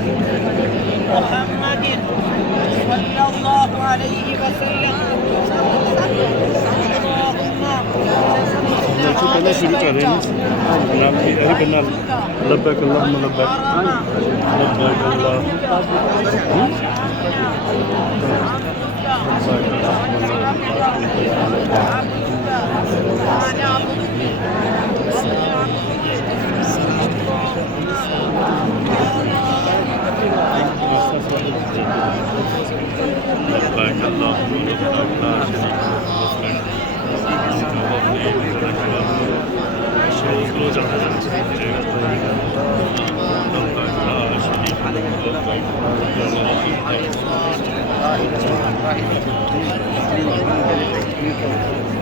محمد صلى الله عليه وسلم तो पहले शुरू कर रहे हैं नाम की अरे करना लब्बैक अल्लाहुम्मा लब्बैक लब्बैक Thank you.